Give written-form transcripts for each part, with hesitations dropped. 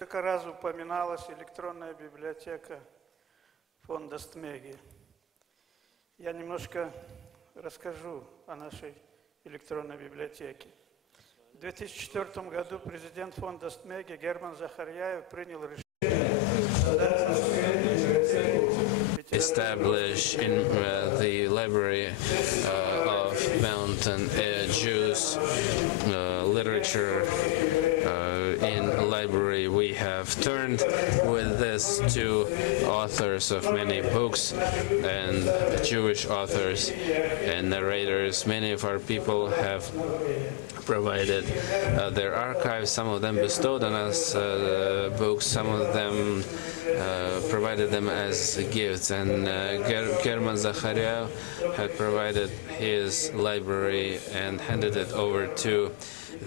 Несколько раз упоминалась электронная библиотека фонда STMEGI. Я немножко расскажу о нашей электронной библиотеке. В 2004 году президент фонда STMEGI Герман Захарьяев принял решение establish in the library of Mountain Jews literature in library. We have turned with this to authors of many books and Jewish authors and narrators. Many of our people have provided their archives. Some of them bestowed on us books, some of them provided them as gifts, and German Zakhariev had provided his library and handed it over to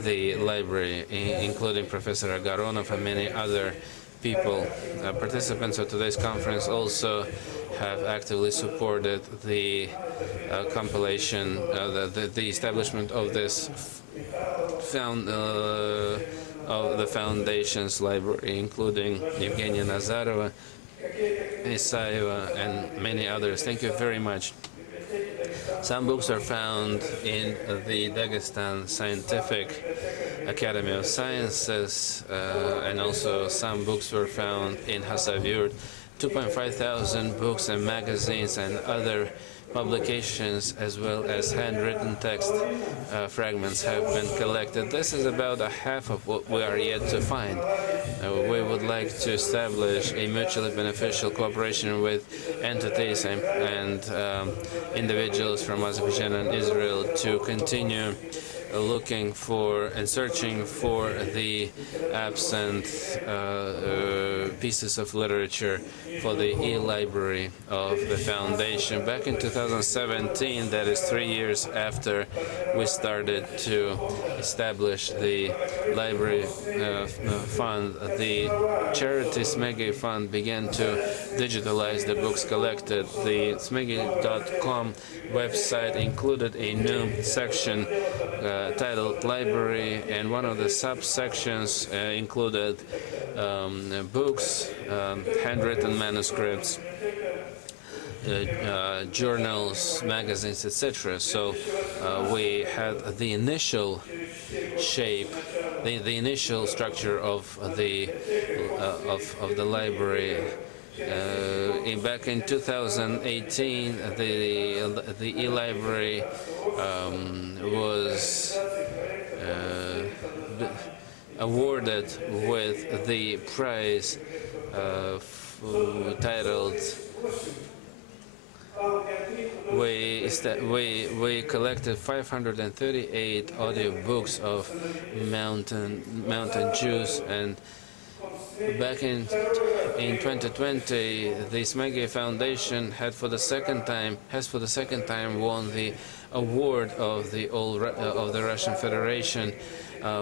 the library, including Professor Agaronov and many other people. Participants of today's conference also have actively supported the compilation, the establishment of this of the Foundation's library, including Evgenia Nazarova, Isayeva, and many others. Thank you very much. Some books are found in the Dagestan Scientific Academy of Sciences, and also some books were found in Hasavyurt. 2,500 books and magazines and other publications, as well as handwritten text fragments, have been collected. This is about a half of what we are yet to find. We would like to establish a mutually beneficial cooperation with entities and individuals from Azerbaijan and Israel to continue looking for and searching for the absent pieces of literature for the e-library of the Foundation. Back in 2017, that is 3 years after we started to establish the library fund, the charity STMEGI fund began to digitalize the books collected. The STMEGI.com website included a new section titled Library, and one of the subsections included books, handwritten manuscripts, journals, magazines, etc. So we had the initial shape, the initial structure of the library. Back in 2018, the e-library was awarded with the prize titled we collected 538 audio books of mountain Jews, and back in 2020, the STMEGI Foundation has for the second time won the award of the Russian Federation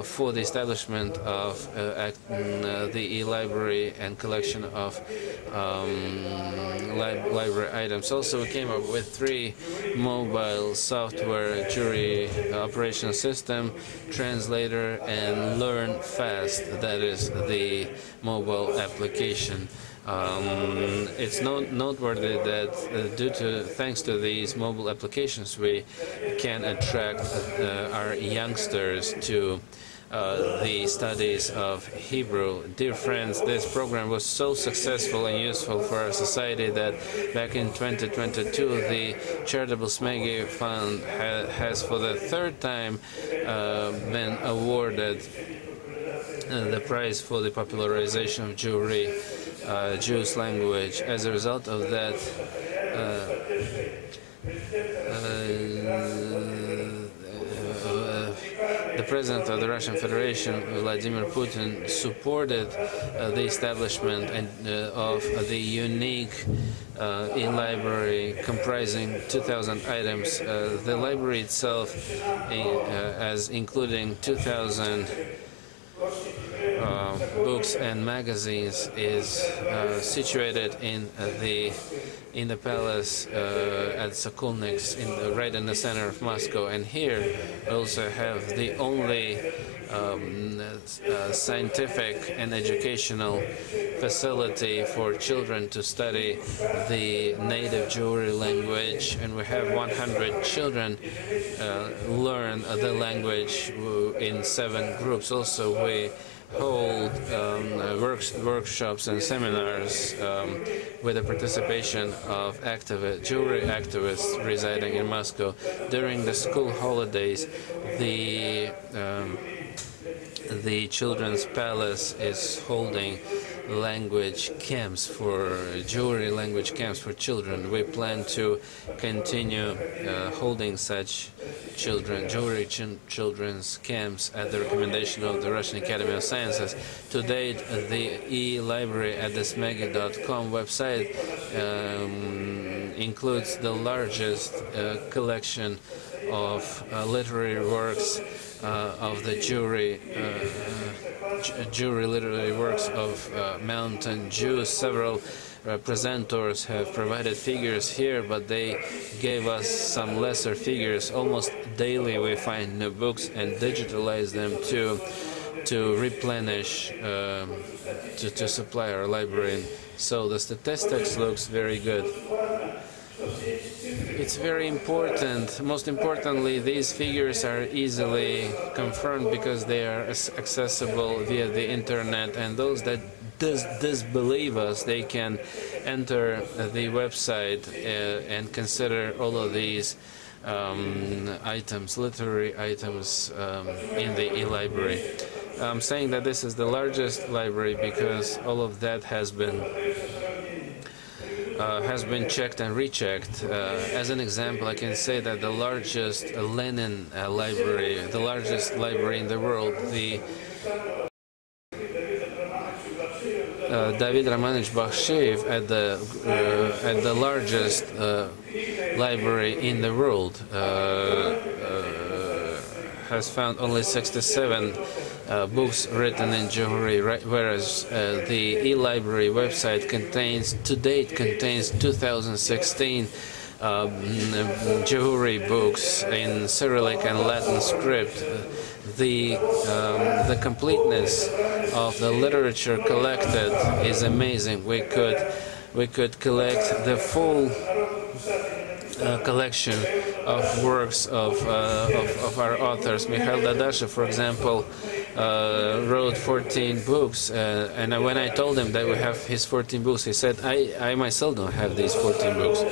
for the establishment of the e-library and collection of library items. Also, we came up with 3 mobile software: Jury Operation System, Translator, and Learn Fast. That is the mobile application. It's noteworthy that thanks to these mobile applications, we can attract our youngsters to the studies of Hebrew. Dear friends, this program was so successful and useful for our society that back in 2022, the charitable STMEGI fund has for the 3rd time been awarded the prize for the popularization of Jewry, Jewish language. As a result of that, the President of the Russian Federation, Vladimir Putin, supported the establishment of the unique e-library comprising 2,000 items. The library itself, as including 2,000 books and magazines, is situated in the in the palace at Sokolnik's, right in the center of Moscow. And here we also have the only scientific and educational facility for children to study the native Jewry language, and we have 100 children learn the language in 7 groups. Also, we hold workshops and seminars with the participation of Jewry activists residing in Moscow. During the school holidays, the Children's Palace is holding language camps Jewry language camps for children. We plan to continue holding such Jewry children's camps at the recommendation of the Russian Academy of Sciences. To date, the e-library at the STMEGI.com website includes the largest collection of literary works of the Jewry literary works of mountain Jews. Several presenters have provided figures here, but they gave us some lesser figures. Almost daily we find new books and digitalize them to replenish, to supply our library. So the statistics looks very good. It's very important. Most importantly, these figures are easily confirmed because they are accessible via the internet, and those that disbelieve us, they can enter the website and consider all of these items, literary items, in the e-library. I'm saying that this is the largest library because all of that has been checked and rechecked. As an example, I can say that the largest Lenin library, the largest library in the world, the David Romanovich Bakhshev at the largest library in the world has found only 67 books written in Jewry, whereas the e-library website to date contains 2016 Jewry books in Cyrillic and Latin script. The completeness of the literature collected is amazing. We could collect the full collection of works of our authors. Mikhail Dadashev, for example, wrote 14 books, and when I told him that we have his 14 books, he said, I myself don't have these 14 books.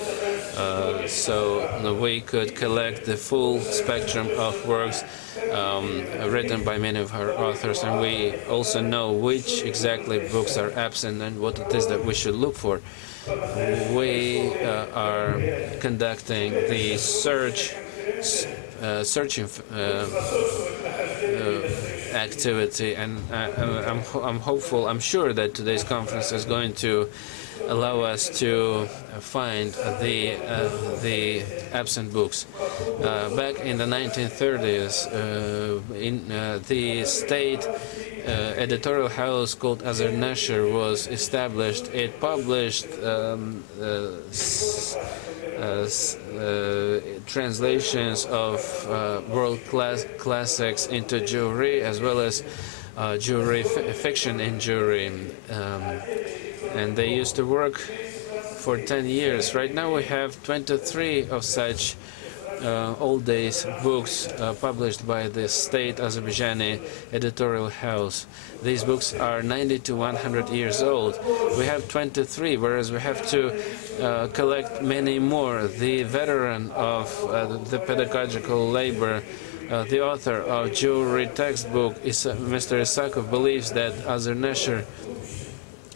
So we could collect the full spectrum of works written by many of our authors, and we also know which exactly books are absent and what it is that we should look for. We are conducting the searching activity, and I'm hopeful. I'm sure that today's conference is going to allow us to find the absent books. Back in the 1930s, in the state editorial house called Azerbaijan was established. It published translations of world classics into Jewry, as well as Jewry fiction in Jewry, and they used to work for 10 years. Right now we have 23 of such old days books published by the state Azerbaijani editorial house. These books are 90 to 100 years old. We have 23, whereas we have to collect many more. The veteran of the pedagogical labor, the author of Jewry textbook, Mr. Isakov, believes that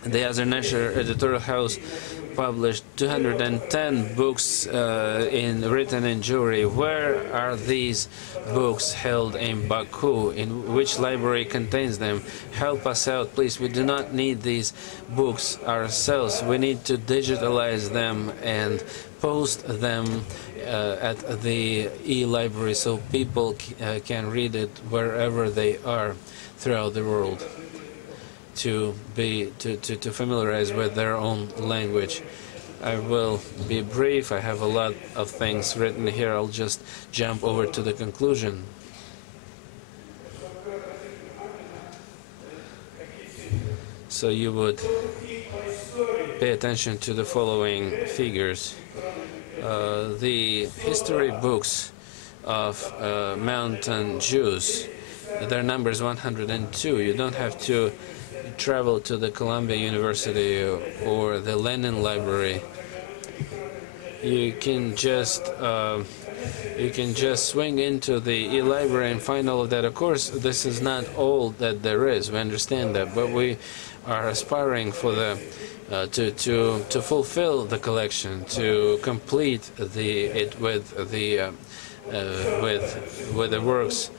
the Azerbaijan editorial house published 210 books written in Jewry. Where are these books held in Baku? In which library contains them? Help us out, please. We do not need these books ourselves. We need to digitalize them and post them at the e-library so people can read it wherever they are throughout the world, to familiarize with their own language. I will be brief. I have a lot of things written here. I'll just jump over to the conclusion. So you would pay attention to the following figures. The history books of mountain Jews, their number is 102. You don't have to travel to the Columbia University or the Lenin Library. You can just swing into the e-library and find all of that. Of course, this is not all that there is. We understand that, but we are aspiring for the to fulfill the collection, to complete it with the works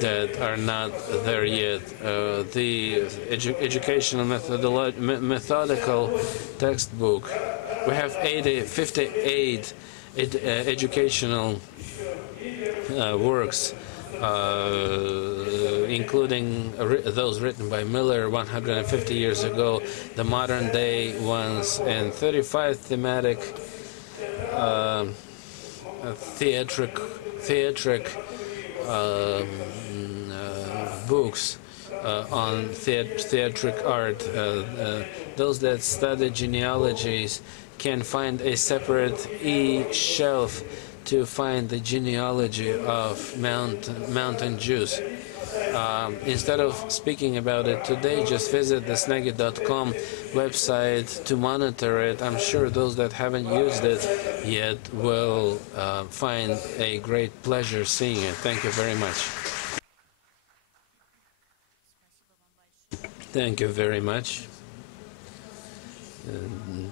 that are not there yet. The educational methodical textbook. We have 58 educational works, including those written by Miller 150 years ago, the modern day ones, and 35 thematic theatric books on theatric art. Those that study genealogies can find a separate e-shelf to find the genealogy of mountain Jews. Instead of speaking about it today, just visit the STMEGI.com website to monitor it. I'm sure those that haven't used it yet will find a great pleasure seeing it. Thank you very much. Thank you very much.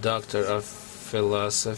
Doctor of Philosophy.